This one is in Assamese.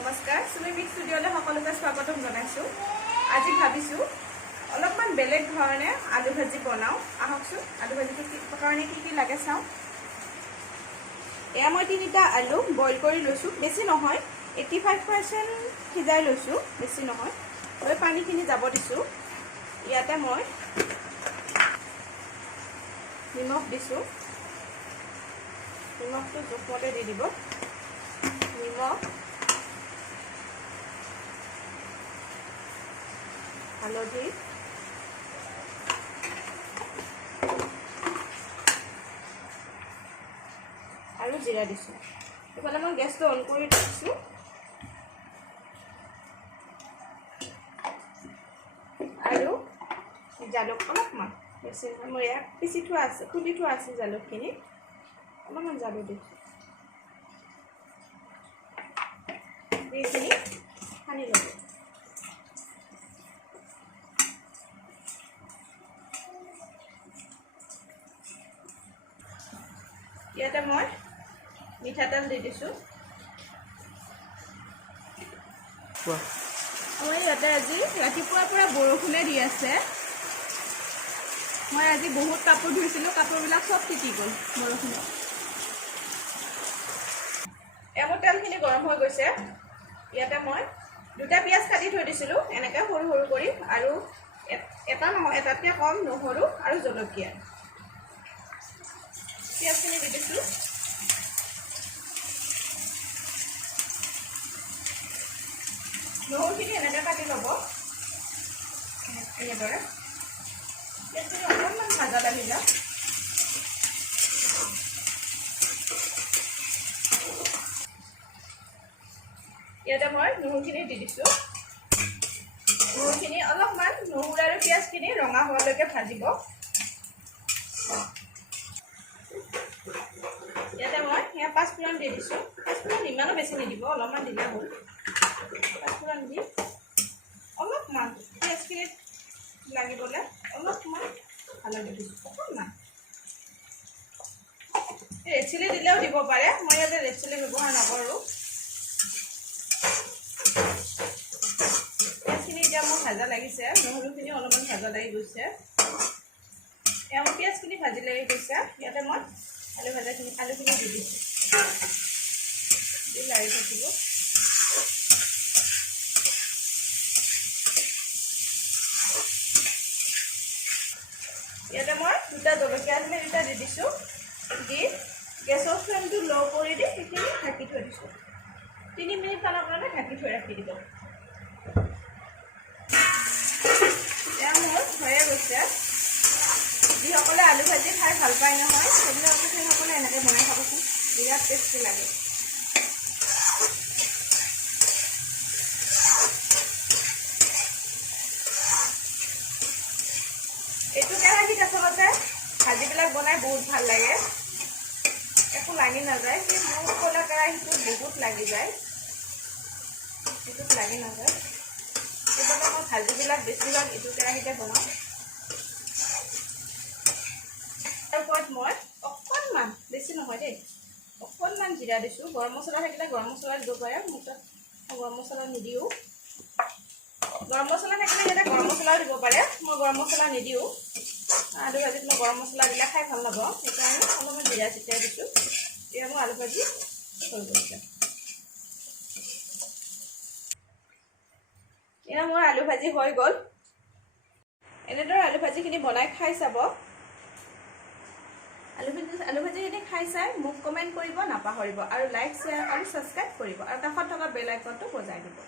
নমস্কাৰ সুমি মিক্স ষ্টুডিঅ'লৈ সকলোকে স্বাগতম জনাইছোঁ। আজি ভাবিছোঁ অলপমান বেলেগ ধৰণে আলু ভাজি বনাওঁ। আহকচোন আলু ভাজিটো কাৰণে কি লাগে চাওঁ। এয়া মই 3টা আলু বইল কৰি লৈছোঁ, বেছি নহয় 85% সিজাই লৈছোঁ, বেছি নহয়। লৈ পানীখিনি যাব দিছোঁ। ইয়াতে মই নিমখ দিছোঁ, নিমখটো জোখমতে দি দিব। নিমখ, হালধি, আৰু জিৰা দিছোঁ। ইফালে মই গেছটো অন কৰি দিছোঁ আৰু জালুক অলপমান, বেছি নহয়, মই ইয়াত পিচি থোৱা আছে, খুন্দি থোৱা আছে জালুকখিনি, অলপমান জালুক দিছোঁ। এইখিনি সানি ল'ব। ইয়াতে মই মিঠাতেল দি দিছোঁ। মই ইয়াতে আজি ৰাতিপুৱাৰ পৰা বৰষুণে দি আছে। মই আজি বহুত কাপোৰ ধুইছিলোঁ, কাপোৰবিলাক চব তিতি গ'ল বৰষুণত। এমো তেলখিনি গৰম হৈ গৈছে। ইয়াতে মই 2টা পিঁয়াজ কাটি থৈ দিছিলোঁ এনেকৈ সৰু সৰু কৰি, আৰু এটা নহয় এটাতকৈ কম নহৰু আৰু জলকীয়া। পিঁয়াজখিনি দি দিছোঁ। নহৰুখিনি এনেকৈ কাটি ল'ব, এনেদৰে। পিঁয়াজখিনি অলপমান ভাজা লাগি যাওক। ইয়াতে মই নহৰুখিনি দি দিছোঁ। নহৰুখিনি অলপমান, নহৰু আৰু পিঁয়াজখিনি ৰঙা হোৱালৈকে ভাজিব। ইয়াতে মই সেয়া পাঁচফোৰণ দি দিছোঁ। পাঁচফোৰণ ইমানো বেছি নিদিব, অলপমান দিলে হ'ল। পাঁচফোৰণ দি অলপমান পিঁয়াজখিনিত লাগিবলৈ অলপমান হালধি দিছোঁ, অকণমান। ৰেড চিলি দিলেও দিব পাৰে, মই ইয়াতে ৰেড চিলি ব্যৱহাৰ নকৰোঁ। পিঁয়াজখিনি এতিয়া মোৰ ভাজা লাগিছে, নহৰুখিনি অলপমান ভাজা লাগি গৈছে। এয়া মোৰ পিঁয়াজখিনি ভাজি লাগি গৈছে। ইয়াতে মই আলুখিনি দি দিছোঁ, দি লাৰি থাকিব। ইয়াতে মই 2টা জলকীয়া আছিলে, 2টা দি দিছোঁ। দি গেছৰ ফ্লেমটো ল' কৰি দি সেইখিনি ঢাকি থৈ দিছোঁ। 3 মিনিটমানৰ কাৰণে ঢাকি থৈ ৰাখি দিব। এয়া মোৰ হৈয়ে গৈছে। যিসকলে আলু ভাজি খাই ভাল পায় নহয়, সেইসকলে এনেকৈ বনাই খাবচোন, বিৰাট টেষ্টি লাগে। এইটো কেৰাহীত আচলতে ভাজিবিলাক বনাই বহুত ভাল লাগে, একো লাগি নাযায়। সেই মোৰ ক'লা কেৰাহীটোত বহুত লাগি যায়, এইটোত লাগি নাযায়। সেইবাবে মই ভাজিবিলাক বেছিভাগ এইটো কেৰাহীতে বনাওঁ। তাৰ ওপৰত মই অকণমান, বেছি নহয় দেই, অকণমান জিৰা দিছোঁ। গৰম মছলা থাকিলে গৰম মছলা দিব পাৰে, মোৰ তাত গৰম মছলা নিদিওঁ। গৰম মছলা থাকিলে ইয়াতে গৰম মছলাও দিব পাৰে, মই গৰম মছলা নিদিওঁ। আলু ভাজিত মই গৰম মছলা দিলে খাই ভাল নাপাওঁ, সেইকাৰণে অলপমান জিৰা চিটিয়াই দিছোঁ। এতিয়া মোৰ আলু ভাজি হৈ গৈছে। এয়া মোৰ আলু ভাজি হৈ গ'ল। এনেদৰে আলু ভাজিখিনি বনাই খাই চাব। আলু ভাজিখিনি খাই চাই মোক কমেণ্ট কৰিব নাপাহৰিব, আৰু লাইক, শ্বেয়াৰ আৰু ছাবস্ক্ৰাইব কৰিব, আৰু কাষত থকা বেল আইকনটো বজাই দিব।